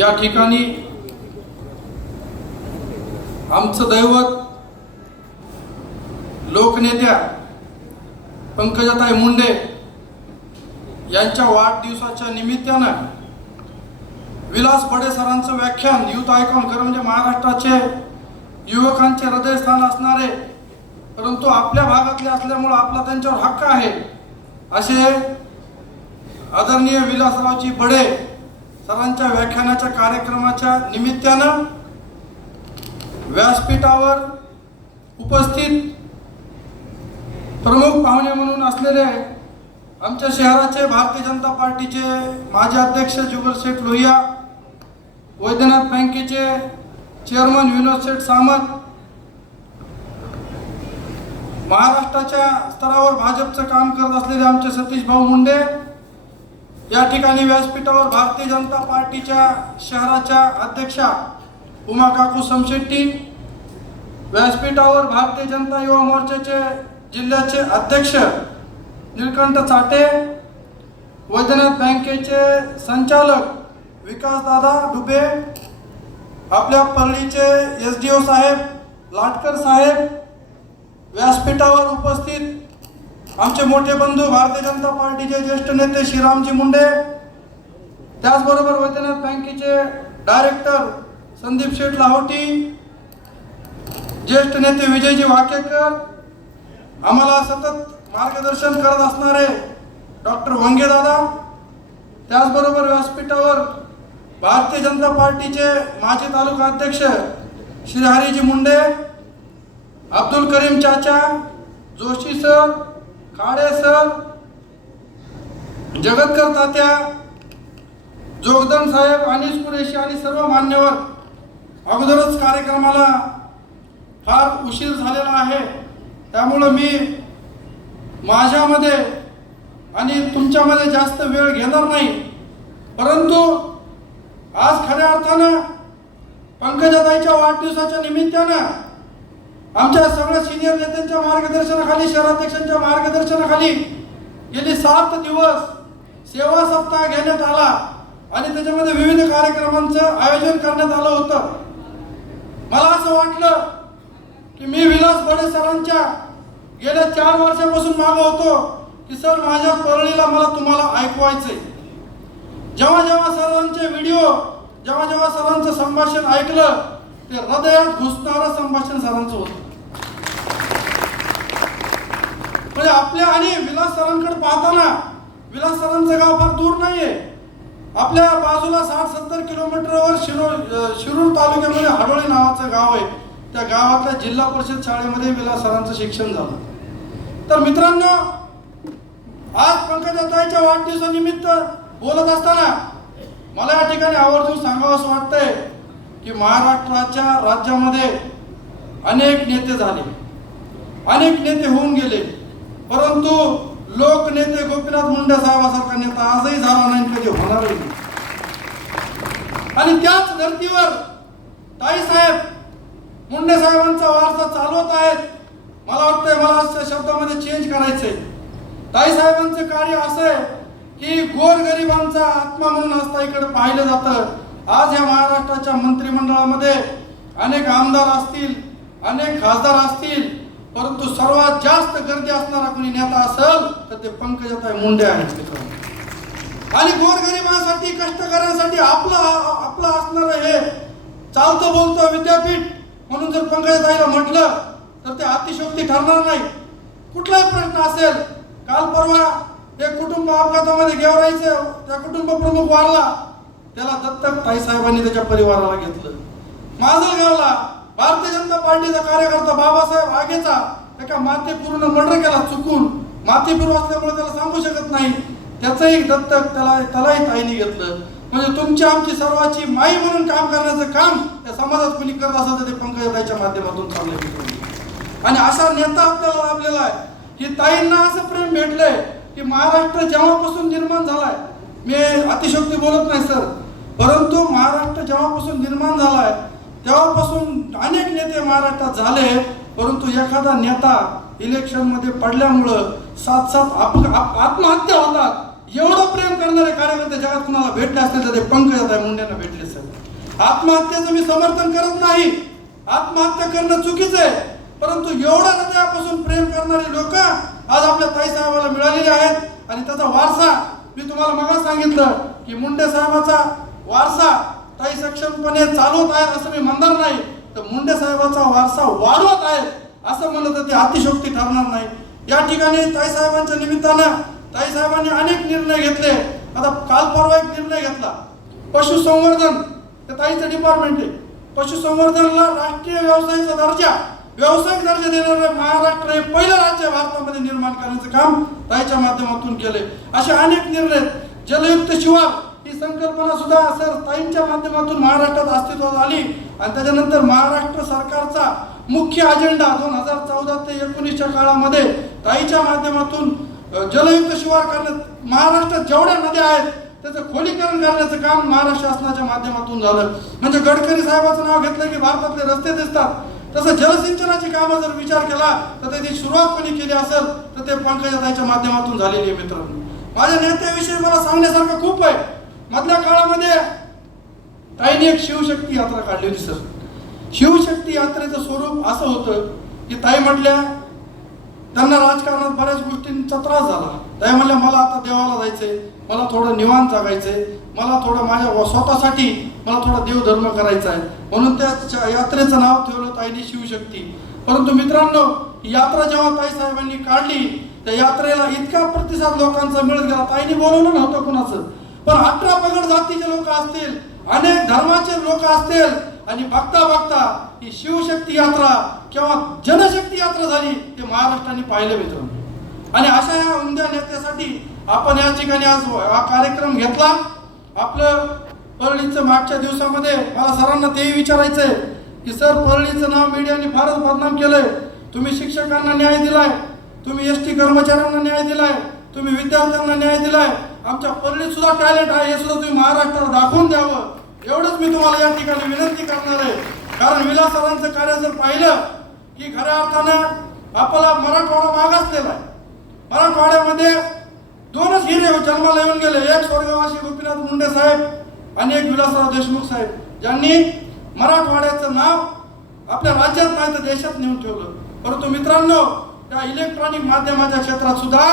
या ठिकाणी आमचं दैवत लोकनेत्या पंकजाताई मुंडे यांच्या वाढदिवसाच्या निमित्तानं विलास बडे सरांचं व्याख्यान युथ आयकॉन खरं म्हणजे महाराष्ट्राचे युवकांचे हृदयस्थान असणारे परंतु आपल्या भागातले असल्यामुळं आपला त्यांच्यावर हक्क आहे. असे आदरणीय विलासरावजी बडे सरांच्या व्याख्यानाच्या कार्यक्रमाच्या निमित्तानं व्यासपीठावर उपस्थित प्रमुख पाहुणे म्हणून असलेले आमच्या शहराचे भारतीय जनता पार्टीचे माजी अध्यक्ष जुगल शेठ लोहिया वैद्यनाथ बँकेचे चेअरमन विनोद शेठ सामंत महाराष्ट्राच्या स्तरावर भाजपचं काम करत असलेले आमचे सतीश भाऊ मुंडे या ठिकाणी व्यासपीठावर भारतीय जनता पार्टीच्या शहराच्या अध्यक्षा उमा काकू समशेट्टी व्यासपीठावर भारतीय जनता युवा मोर्चाचे जिल्ह्याचे अध्यक्ष निळकंठ चाटे वैद्यनाथ बँकेचे संचालक विकासदादा डुबे आपल्या परळीचे एस डी ओ साहेब लाटकर साहेब व्यासपीठावर उपस्थित आमचे मोठे बंधू भारतीय जनता पार्टीचे ज्येष्ठ नेते श्रीरामजी मुंडे त्याचबरोबर वैद्यनाथ बँकेचे डायरेक्टर संदीप शेठ लाहोटी ज्येष्ठ नेते विजयजी वाकेकर आम्हाला सतत मार्गदर्शन करत असणारे डॉक्टर वंगेदादा त्याचबरोबर व्यासपीठावर भारतीय जनता पार्टीचे माजी तालुका अध्यक्ष श्री हरिजी मुंडे अब्दुल करीम चाचा जोशी सर काळे सर जगतकर तात्या जोगदन साहेब अनिश कुरेशी आणि सर्व मान्यवर अगोदरच कार्यक्रमाला फार उशीर झालेला आहे. त्यामुळं मी माझ्यामध्ये आणि तुमच्यामध्ये जास्त वेळ घेणार नाही. परंतु आज खऱ्या अर्थानं पंकजाताईच्या वाढदिवसाच्या निमित्तानं आमच्या सगळ्या सिनियर नेत्यांच्या मार्गदर्शनाखाली शहराध्यक्षांच्या मार्गदर्शनाखाली गेली सात दिवस सेवा सप्ताह घेण्यात आला आणि त्याच्यामध्ये विविध कार्यक्रमांचं आयोजन करण्यात आलं होतं. मला असं वाटलं की मी विलास बडे सरांच्या गेल्या चार वर्षापासून मागं होतो की सर माझ्या परळीला मला तुम्हाला ऐकवायचंय. जेव्हा जेव्हा सरांचे व्हिडिओ जेव्हा जेव्हा सरांचं संभाषण ऐकलं ते हृदयात घुसणारं संभाषण सरांचं होतं. म्हणजे आपल्या आणि विलास सरांकडे पाहताना विलास सरांचं गाव फार दूर नाहीये. आपल्या बाजूला साठ सत्तर किलोमीटरवर शिरूर शिरूर तालुक्यामध्ये हडोळी नावाचं गाव आहे. त्या गावातल्या जिल्हा परिषद शाळेमध्ये विलास सरांचं शिक्षण झालं. तर मित्रांनो आज पंकजाताईच्या वाढदिवसानिमित्त बोलत असताना मला या ठिकाणी आवर्जून सांगावं असं वाटतंय की महाराष्ट्राच्या राज्यामध्ये अनेक नेते झाले. अनेक नेते होऊन गेले. परंतु लोकनेते गोपीनाथ मुंडे साहेबासारखा नेता आजही झाला नाही कधी होणार नाही. आणि त्याच धर्तीवर ताई साहेब मुंडे साहेबांचा वारसा चालवत आहेत. मला वाटतंय मला अशा शब्दामध्ये चेंज करायचंय. ताई साहेबांचं कार्य असं आहे की गोरगरिबांचा आत्मा म्हणून असता इकडे पाहिलं जातं. आज या महाराष्ट्राच्या मंत्रिमंडळामध्ये अनेक आमदार असतील अनेक खासदार असतील परंतु सर्वात जास्त गर्दी असणारा कोणी नेता असेल तर ते पंकजाताई मुंडे आहेत मित्रांनो. आणि गोरगरिबांसाठी कष्टकऱ्यांसाठी आपलं आपलं असणारं हे चालतं बोलतं विद्यापीठ म्हणून जर पंकजाताईला म्हटलं तर ते अतिशोक्ती ठरणार नाही. कुठलाही प्रश्न असेल काल परवा एक कुटुंब अपघातामध्ये गेवरायचं त्या कुटुंब प्रमुख वारला त्याला दत्तक ताई साहेबांनी त्याच्या परिवाराला घेतलं. माजलगावला भारतीय जनता पार्टीचा कार्यकर्ता बाबासाहेब आगेचा एका मातेपूर्ण मर्डर केला चुकून. मातेपूर असल्यामुळे त्याला सांगू शकत नाही. त्याचंही दत्तक त्याला त्यालाही ताईने घेतलं. म्हणजे तुमची आमची सर्वाची माई म्हणून काम करण्याचं काम त्या समाजात कुणी करत असेल तर ते पंकजाताईच्या माध्यमातून चालले आणि असा नेता आपल्याला लाभलेला आहे. की ताईंना असं प्रेम भेटलंय की महाराष्ट्र जेव्हापासून निर्माण झालाय मी अतिशोक्ती बोलत नाही सर. परंतु महाराष्ट्र जेव्हापासून निर्माण झालाय तेव्हापासून अनेक नेते महाराष्ट्रात झाले परंतु एखादा नेता इलेक्शनमध्ये पडल्यामुळं सात सात आप- आत्महत्या होतात. एवढं प्रेम करणारे कार्यकर्ते जगात कुणाला भेटले असतील तर ते आहे मुंडेंना भेटले सर. आत्महत्येचं मी समर्थन करत नाही. आत्महत्या करणं चुकीचं आहे. परंतु एवढं हृदयापासून प्रेम करणारे लोक आज आपल्या ताई साहेबाला मिळालेले आहेत. आणि त्याचा वारसा मी तुम्हाला मगा सांगितलं की मुंडे साहेबाचा वारसा ताई सक्षमपणे चालवत आहेत असं मी म्हणणार नाही. तर मुंडे साहेबाचा वारसा वाढवत आहेत असं म्हणलं तर ते अतिशोक्ती ठरणार नाही. या ठिकाणी ताई साहेबांच्या निमित्तानं ताई साहेबांनी अनेक निर्णय घेतले. आता काल परवा एक निर्णय घेतला. पशुसंवर्धन हे ताईचं डिपार्टमेंट आहे. पशुसंवर्धनला राष्ट्रीय व्यवसायाचा दर्जा व्यावसायिक दर्जा देणारं महाराष्ट्र हे पहिलं राज्य भारतामध्ये निर्माण करण्याचं काम ताईच्या माध्यमातून केले असे अनेक निर्णय जलयुक्त शिवार संकल्पना सुद्धा सर ताईंच्या माध्यमातून महाराष्ट्रात अस्तित्वात आली. आणि त्याच्यानंतर महाराष्ट्र सरकारचा मुख्य अजेंडा दोन हजार चौदा ते एकोणीसच्या काळामध्ये ताईच्या माध्यमातून जलयुक्त शिवार करण्यात महाराष्ट्रात जेवढ्या नद्या आहेत त्याचं खोलीकरण करण्याचं काम महाराष्ट्र शासनाच्या माध्यमातून झालं. म्हणजे गडकरी साहेबाचं नाव घेतलं की भारतातले रस्ते दिसतात. तसं जलसिंचनाची कामं जर विचार केला तर त्याची सुरुवात कोणी केली असेल तर ते पंकजाताईच्या माध्यमातून झालेली आहे मित्रांनो. माझ्या नेत्याविषयी मला सांगण्यासारखं खूप आहे. मधल्या काळामध्ये ताईने एक शिवशक्ती यात्रा काढली होती सर. शिवशक्ती यात्रेचं स्वरूप असं होतं की ताई म्हटल्या त्यांना राजकारणात बऱ्याच गोष्टींचा त्रास झाला. ताई म्हणल्या मला आता देवाला जायचंय. मला थोडं निवांत जगायचंय. मला थोडं माझ्या स्वतःसाठी मला थोडा देवधर्म करायचा आहे. म्हणून त्या यात्रेचं नाव ठेवलं ताईने शिवशक्ती. परंतु मित्रांनो ही यात्रा जेव्हा ताई साहेबांनी काढली त्या यात्रेला इतका प्रतिसाद लोकांचा मिळत गेला. ताईने बोलवलं नव्हतं कुणाचं. पण अठरा पगड जातीचे लोक असतील अनेक धर्माचे लोक असतील आणि बघता बघता ही शिवशक्ती यात्रा किंवा जनशक्ती यात्रा झाली ते महाराष्ट्राने पाहिलं मित्रांनो. आणि अशा या उमद्या नेत्यासाठी आपण या ठिकाणी आज हा कार्यक्रम घेतला. आपलं परळीचं मागच्या दिवसामध्ये मला सरांना तेही विचारायचं आहे की सर परळीचं नाव मीडियाने फारच बदनाम केलंय. तुम्ही शिक्षकांना न्याय दिलाय तुम्ही एस टी कर्मचाऱ्यांना न्याय दिलाय तुम्ही विद्यार्थ्यांना न्याय दिलाय आमच्या परळीत सुद्धा टॅलेंट आहे हे सुद्धा तुम्ही महाराष्ट्राला दाखवून द्यावं. एवढंच मी तुम्हाला या ठिकाणी विनंती करणार आहे. कारण विलास सरांचं कार्य जर पाहिलं की खऱ्या अर्थानं आपला मराठवाडा मागासलेला आहे. मराठवाड्यामध्ये दोनच हिरे जन्माला येऊन गेले. एक स्वर्गवासी गोपीनाथ मुंडे साहेब आणि एक विलासराव देशमुख साहेब ज्यांनी मराठवाड्याचं नाव आपल्या राज्यात नाही तर देशात नेऊन ठेवलं. परंतु मित्रांनो त्या इलेक्ट्रॉनिक माध्यमाच्या क्षेत्रात सुद्धा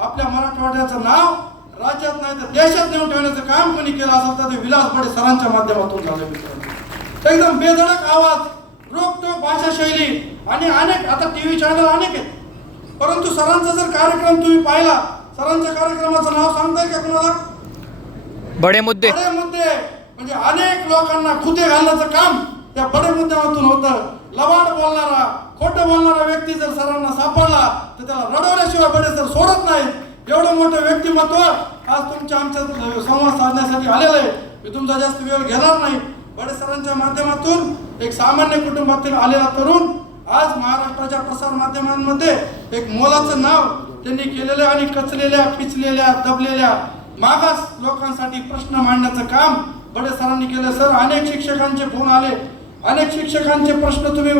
आपल्या मराठवाड्याचं नाव राज्यात नाही तर देशात नेऊन ठेवण्याचं काम कोणी केलं असेल तर ते विलास बडे सरांच्या माध्यमातून झालं मित्रांनो एकदम बेधडक आवाज रोखटोक भाषा शैली आणि अनेक आता टीव्ही चॅनल अनेक आहेत. परंतु सरांचा जर कार्यक्रम तुम्ही पाहिला सरांच्या कार्यक्रमाचं नाव सांगताय का कुणाला? बडे मुद्दे. बडे मुद्दे. म्हणजे अनेक लोकांना खुदे घालण्याचं काम त्या बडे मुद्द्यामधून होतं. लबाड बोलणारा खोटं बोलणारा व्यक्ती जर सरांना सापडला तर त्याला रडवल्याशिवाय बडे सर सोडत नाही एवढं मोठं व्यक्तिमत्व आज तुमच्या आमच्या संवाद साधण्यासाठी आलेलं आहे. मी तुमचा जास्त वेळ घेणार नाही. बडे सरांच्या माध्यमातून एक सामान्य कुटुंबातील आलेला तरुण आज महाराष्ट्राच्या प्रसार माध्यमांमध्ये एक मोलाचं नाव त्यांनी केलेल्या आणि कचलेल्या पिचलेल्या दबलेल्या मागास लोकांसाठी प्रश्न मांडण्याचं काम बडे सरांनी केलं. सर अनेक शिक्षकांचे फोन आले. अनेक शिक्षकांचे प्रश्न तुम्ही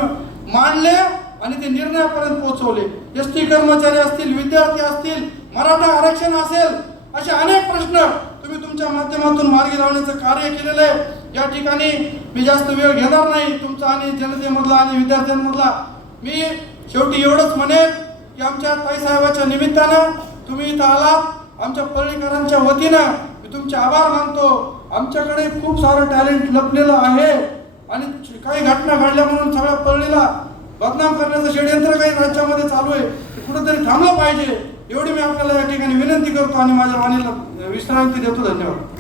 मांडले आणि ते निर्णयापर्यंत पोहोचवले. एस टी कर्मचारी असतील विद्यार्थी असतील मराठा आरक्षण असेल असे अनेक प्रश्न तुम्ही तुमच्या माध्यमातून मार्गी लावण्याचं कार्य केलेलं आहे. या ठिकाणी मी जास्त वेळ घेणार नाही. तुमचा आणि जनतेमधला आणि विद्यार्थ्यांमधला. मी शेवटी एवढंच म्हणेन की आमच्या ताईसाहेबाच्या निमित्तानं तुम्ही इथं आलात. आमच्या पळणीकरांच्या वतीनं मी तुमचे आभार मानतो. आमच्याकडे खूप सारं टॅलेंट लपलेलं आहे. आणि काही घटना घडल्या म्हणून सगळ्या पळणीला बदनाम करण्याचं षडयंत्र काही राज्यामध्ये चालू आहे. ते कुठंतरी थांबलं पाहिजे. एवढी मी आपल्याला या ठिकाणी विनंती करतो आणि माझ्या वाणीला विश्रांती देतो. धन्यवाद.